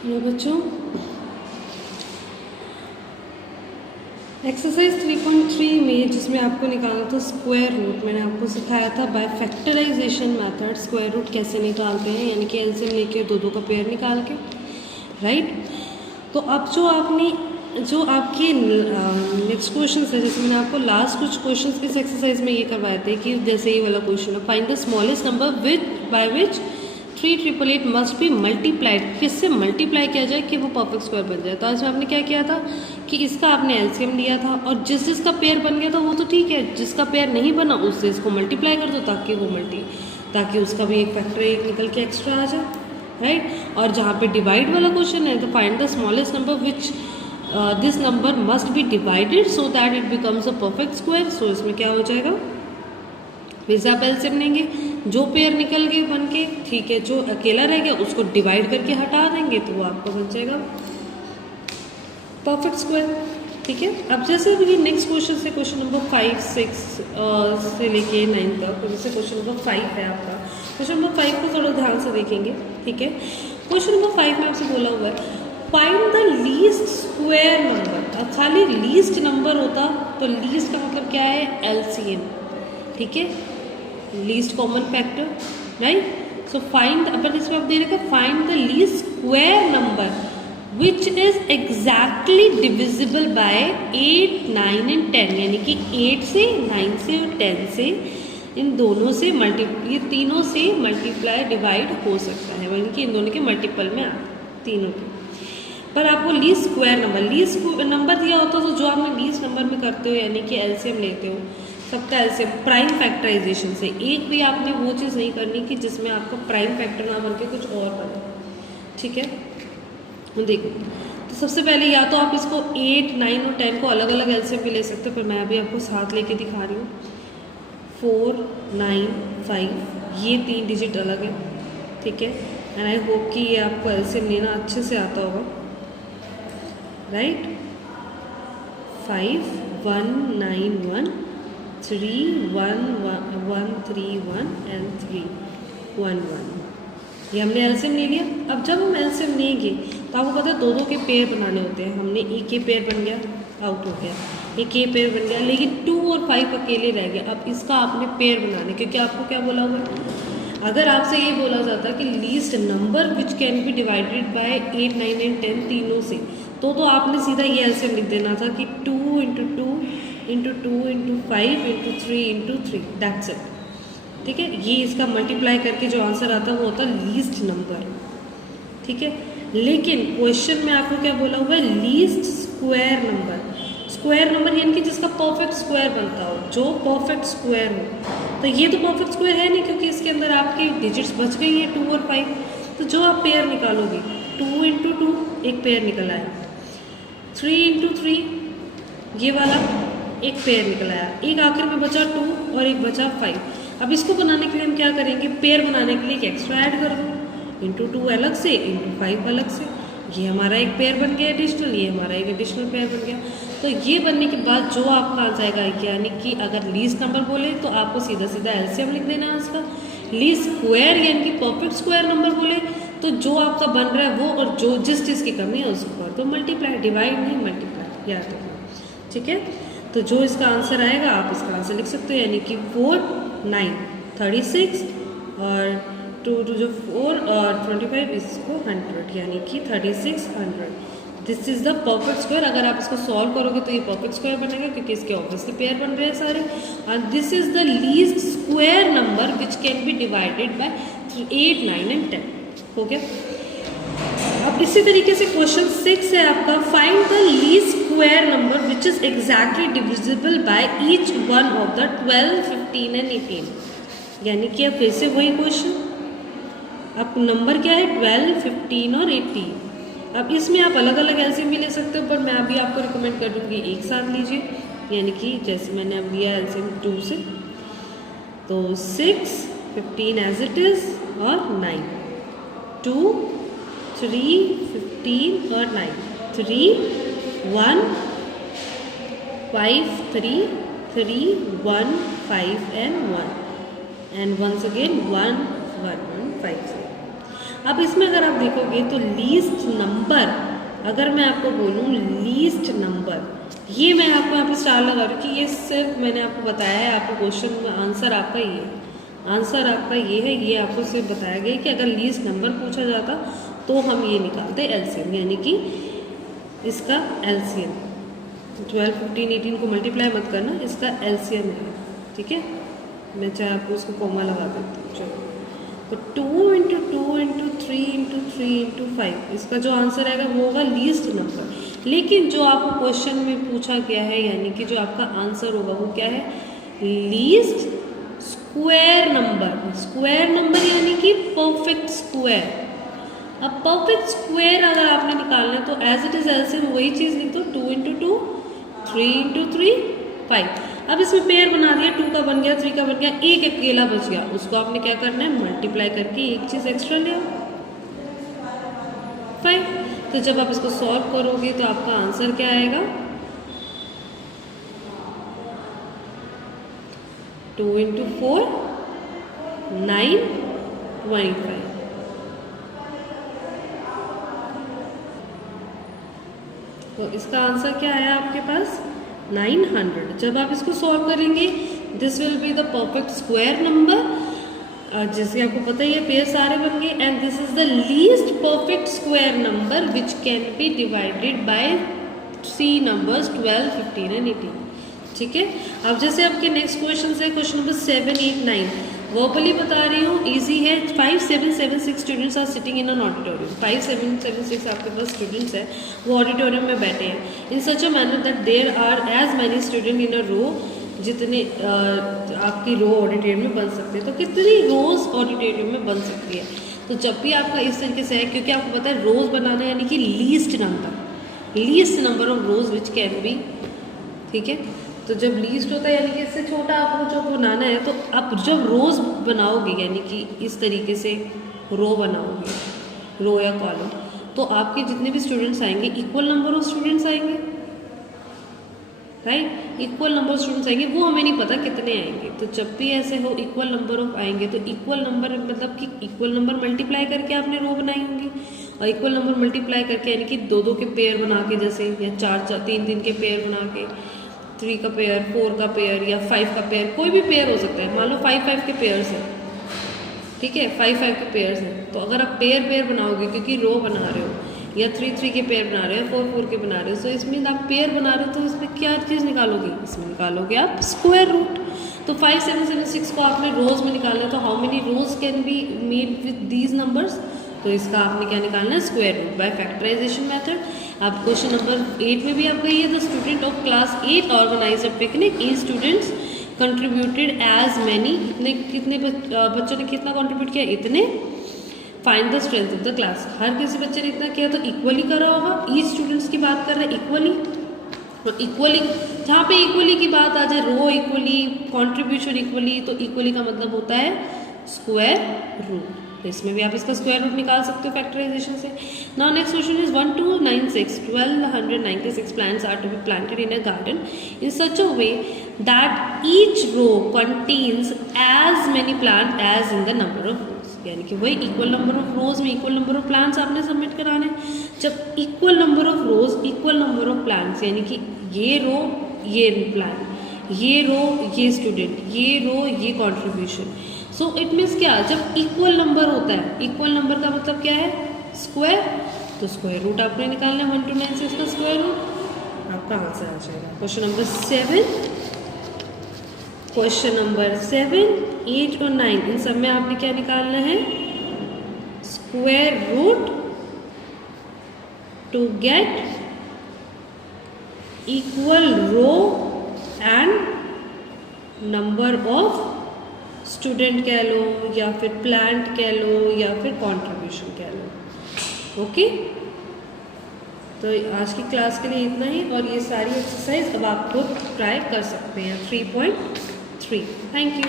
Hello बच्चों, exercise 3.3 में जिसमें आपको निकालना था स्क्वायर रूट, मैंने आपको सिखाया था by factorization method square root कैसे निकालते हैं, यानी कि एलसीएम लेके दो का पेयर निकाल के, राइट। तो अब जो आपके नेक्स्ट क्वेश्चन है, जैसे मैंने आपको लास्ट कुछ क्वेश्चन इस एक्सरसाइज में ये करवाए थे कि जैसे ये वाला क्वेश्चन है, find the smallest number by which 3888 must be multiplied, किससे मल्टीप्लाई किया जाए कि वो परफेक्ट स्क्वायर बन जाए। तो आज में आपने क्या किया था कि इसका आपने एलसीएम लिया था और जिसका पेयर बन गया था वो तो ठीक है, जिसका पेयर नहीं बना उससे इसको मल्टीप्लाई कर दो ताकि उसका भी एक फैक्टर एक निकल के एक्स्ट्रा आ जाए, राइट। और जहाँ पे डिवाइड वाला क्वेश्चन है तो find the smallest number which this number must be divided so that it becomes a perfect square. So इसमें क्या हो जाएगा, फिर से आप एलसीएम लेंगे, जो पेयर निकल गए बन के, ठीक है, जो अकेला रह गया उसको डिवाइड करके हटा देंगे तो वो आपका बन जाएगा परफेक्ट स्क्वायर, ठीक है। अब जैसे अभी नेक्स्ट क्वेश्चन से क्वेश्चन नंबर 5, 6 से लेके 9 तक, जैसे क्वेश्चन नंबर 5 है आपका, क्वेश्चन नंबर 5 को थोड़ा ध्यान से देखेंगे, ठीक है। क्वेश्चन नंबर 5 में आपसे बोला हुआ है find the least square number. अब खाली लीस्ट नंबर होता तो लीस्ट का मतलब क्या है, एलसीएम, ठीक है, least common factor, right. So find, अपन इसमें आप दे रखा find the least square number which is exactly divisible by 8, 9 and 10, यानी कि 8 से, 9 से और 10 से, इन दोनों से ये तीनों से मल्टीप्लाई डिवाइड हो सकता है, यानी कि इन दोनों के मल्टीपल में तीनों के। पर आपको लीस्ट स्क्वायर नंबर दिया होता तो जो आपने लीस्ट नंबर में करते हो, यानी कि एलसीएम लेते हो सबका एलसीएम प्राइम फैक्टराइजेशन से, एक भी आपने वो चीज़ नहीं करनी कि जिसमें आपका प्राइम फैक्टर ना बन के कुछ और बने, ठीक है। देखो, तो सबसे पहले या तो आप इसको 8, 9 और 10 को अलग अलग एलसीएम भी ले सकते हो, पर मैं अभी आपको साथ लेके दिखा रही हूँ। 4, 9, 5 ये 3 डिजिट अलग है, ठीक है। एंड आई होप कि ये आपको एलसीएम लेना अच्छे से आता होगा, राइट। 5, 1, 9, 1, 3, 1, 1, 3, 1 एंड 3, 1, 1, ये हमने एलसीएम ले लिया। अब जब हम एलसीएम लेंगे तो आपको पता है दो के पेयर बनाने होते हैं, हमने एक पेयर बन गया, आउट हो गया, एक पेयर बन गया, लेकिन 2 और 5 अकेले रह गए। अब इसका आपने पेयर बनाने, क्योंकि आपको क्या बोला हुआ है, अगर आपसे ये बोला जाता कि least number which can be divided bye 8, 9 and 10 तीनों से, तो आपने सीधा ये एलसीएम लिख देना था कि 2 × 2 × 2 × 5 × 3 × 3, दैट्स इट, ठीक है। ये इसका मल्टीप्लाई करके जो आंसर आता है वो होता है लीस्ट नंबर, ठीक है। लेकिन क्वेश्चन में आपको क्या बोला हुआ है, least square number. Square number यानी कि जिसका परफेक्ट स्क्वायर बनता हो, जो परफेक्ट स्क्वायर हो। तो ये तो परफेक्ट स्क्वायर है नहीं, क्योंकि इसके अंदर आपकी डिजिट्स बच गई हैं 2 और 5। तो जो आप पेयर निकालोगे, 2 × 2 एक पेयर निकल आया, 3 × 3 ये वाला एक पेयर निकल आया, एक आखिर में बचा 2 और एक बचा 5। अब इसको बनाने के लिए हम क्या करेंगे, पेयर बनाने के लिए एक एक्स्ट्रा ऐड कर दो, × 2 अलग से, × 5 अलग से, ये हमारा एक पेयर बन गया एडिशनल, ये हमारा एक एडिशनल पेयर बन गया। तो ये बनने के बाद जो आपका आ जाएगा, यानी कि अगर लीस्ट नंबर बोले तो आपको सीधा सीधा एलसीएम लिख देना है उसका। लीस्ट स्क्वायर यानी कि परफेक्ट स्क्वायर नंबर बोले तो जो आपका बन रहा है वो, और जो जिस चीज़ की कमी है उसको कर दो मल्टीप्लाई, डिवाइड नहीं मल्टीप्लाई, याद रखना, ठीक है। तो जो इसका आंसर आएगा आप इसका आंसर लिख सकते हो, यानी कि 4, 9, 36 और 2 × 4 और 25 इसको 100, यानी कि 3600। This is the perfect square. अगर आप इसको सॉल्व करोगे तो ये परफेक्ट स्क्वायर बनेगा, क्योंकि इसके ऑब्वियसली पेयर बन रहे हैं सारे। And this is the least square number which can be divided bye 8, 9 and 10, हो गया। अब इसी तरीके से क्वेश्चन 6 है आपका, find the least square number which is exactly divisible by each one of the 12, 15 and 18, यानी कि अब फिर से वही क्वेश्चन, अब नंबर क्या है 12, 15 और 18। अब इसमें आप अलग अलग एलसीएम भी ले सकते हो, पर मैं अभी आपको रिकमेंड कर दूँगी एक साथ लीजिए, यानी कि जैसे मैंने अब लिया एलसीएम 2 से, तो 6, 15 एज इट इज़ और 9, 2, 3, 15 और 9, 3, 1, 5, 3, 3, 1, 5 and 1, and once again 1, 1, 1, 5, 0। अब इसमें अगर आप देखोगे तो लीस्ट नंबर, अगर मैं आपको बोलूँ लीस्ट नंबर, ये मैं आपको यहाँ पे स्टार लगा रही हूँ कि ये सिर्फ मैंने आपको बताया है, आपको क्वेश्चन में आंसर आपका ये है, आंसर आपका ये है, ये आपको सिर्फ बताया गया कि अगर लीस्ट नंबर पूछा जाता तो हम ये निकालते एलसीएम, यानी कि इसका एलसीएम 12, 15, 18 को मल्टीप्लाई मत करना, इसका एलसीएम है, ठीक है। मैं चाहे आपको उसको कॉमा लगा देती हूँ। चलो तो 2 इंटू 2 इंटू 3 इंटू 3 इंटू 5, इसका जो आंसर आएगा वो होगा लीस्ट नंबर। लेकिन जो आपको क्वेश्चन में पूछा गया है, यानी कि जो आपका आंसर होगा वो क्या है, least square number. Square number यानी कि परफेक्ट स्क्वायर। अब परफेक्ट स्क्वायर अगर आपने निकालना है तो एज इट इज एलसीएम वही चीज़ लिख दो, 2 इंटू 2, 3 इंटू 3, 5। अब इसमें पेयर बना दिया, 2 का बन गया, 3 का बन गया, एक अकेला बच गया, उसको आपने क्या करना है, मल्टीप्लाई करके एक चीज़ एक्स्ट्रा ले आओ, 5। तो जब आप इसको सॉल्व करोगे तो आपका आंसर क्या आएगा, 2 इंटू 4, 9, 25। तो इसका आंसर क्या आया आपके पास, 900। जब आप इसको सॉल्व करेंगे this will be the perfect square number. जैसे आपको पता ही है पेयर सारे बन गए, and this is the least perfect square number which can be divided by 3 numbers 12, 15 and 18, ठीक है। अब जैसे आपके नेक्स्ट क्वेश्चन है क्वेश्चन नंबर 7, 8, 9, वर्बली बता रही हूँ, इजी है। 5, 7, 7, 6 students are sitting in an auditorium. 5, 7, 7, 6 आपके पास स्टूडेंट्स हैं, वो ऑडिटोरियम में बैठे हैं। In such a manner that there are as many student in a row, जितने आपकी रो ऑडिटोरियम में बन सकते हैं। तो कितनी रोज ऑडिटोरियम में बन सकती है, तो जब भी आपका इस तरीके से है, क्योंकि आपको पता है रोज बनाना यानी कि least number of rose which can B, ठीक है। तो जब लीस्ट होता है यानी कि इससे छोटा आपको जो बनाना है, तो आप जब रोज बनाओगे यानी कि इस तरीके से रो बनाओगे, रो या कॉलम, तो आपके जितने भी स्टूडेंट्स आएंगे इक्वल नंबर ऑफ स्टूडेंट्स आएंगे, right, equal number of students आएंगे। वो हमें नहीं पता कितने आएंगे, तो जब भी ऐसे हो इक्वल नंबर ऑफ आएंगे तो इक्वल नंबर मतलब कि इक्वल नंबर मल्टीप्लाई करके आपने रो बनाई होंगी, और इक्वल नंबर मल्टीप्लाई करके यानी कि 2-2 के पेयर बना के, जैसे या 4-4, 3-3 के पेयर बना के, 3 का पेयर, 4 का पेयर या 5 का पेयर, कोई भी पेयर हो सकता है। मान लो 5-5 के पेयर्स हैं, ठीक है, 5-5 के पेयर्स हैं, तो अगर आप पेयर बनाओगे क्योंकि रो बना रहे हो, या 3-3 के पेयर बना रहे हो, 4-4 के बना रहे हो, तो इसमें आप पेयर बना रहे हो, तो इसमें क्या चीज़ निकालोगे, इसमें निकालोगे आप स्क्वायर रूट। तो 5, 7, 7, 6 को आपने रोज में निकालना है, तो how many rows can be made with these numbers, तो इसका आपने क्या निकालना है, square root by factorization method. अब क्वेश्चन नंबर 8 में भी आपका ये, the student of class 8 organize a picnic, ई स्टूडेंट्स कंट्रीब्यूटेड एज मैनी, कितने बच्चों ने कितना कंट्रीब्यूट किया, इतने। Find the strength of the class, हर किसी बच्चे ने इतना किया तो इक्वली करा होगा, ई स्टूडेंट्स की बात कर रहे हैं इक्वली, और इक्वली जहाँ पे इक्वली की बात आ जाए, रो इक्वली, कंट्रीब्यूशन इक्वली, तो इक्वली का मतलब होता है स्क्वायर रूट। तो इसमें भी आप इसका स्क्वायर रूट निकाल सकते हो फैक्टराइजेशन से। Now next question is 1296 1296 plants are to be planted in a garden in such a way that each row contains as many plant as in the number of rows, यानी कि वही equal number of rows में equal number of plants आपने submit कराने। जब equal number of rows equal number of plants, यानी कि ये रो ये प्लांट, ये रो ये स्टूडेंट, ये रो ये कॉन्ट्रीब्यूशन, सो इट मीन्स क्या, जब इक्वल नंबर होता है, इक्वल नंबर का मतलब क्या है, स्क्वायर, तो स्क्वायर रूट आपने निकालना है 1 to 9 से इसका स्क्वायर रूट आपका आंसर आ जाएगा। क्वेश्चन नंबर 7, 8 और 9 इन सब में आपने क्या निकालना है, square root to get equal row and number of student कह लो, या फिर प्लांट कह लो, या फिर कंट्रीब्यूशन कह लो। ओके, तो आज की क्लास के लिए इतना ही, और ये सारी एक्सरसाइज अब आप लोग ट्राई कर सकते हैं 3.3। Thank you.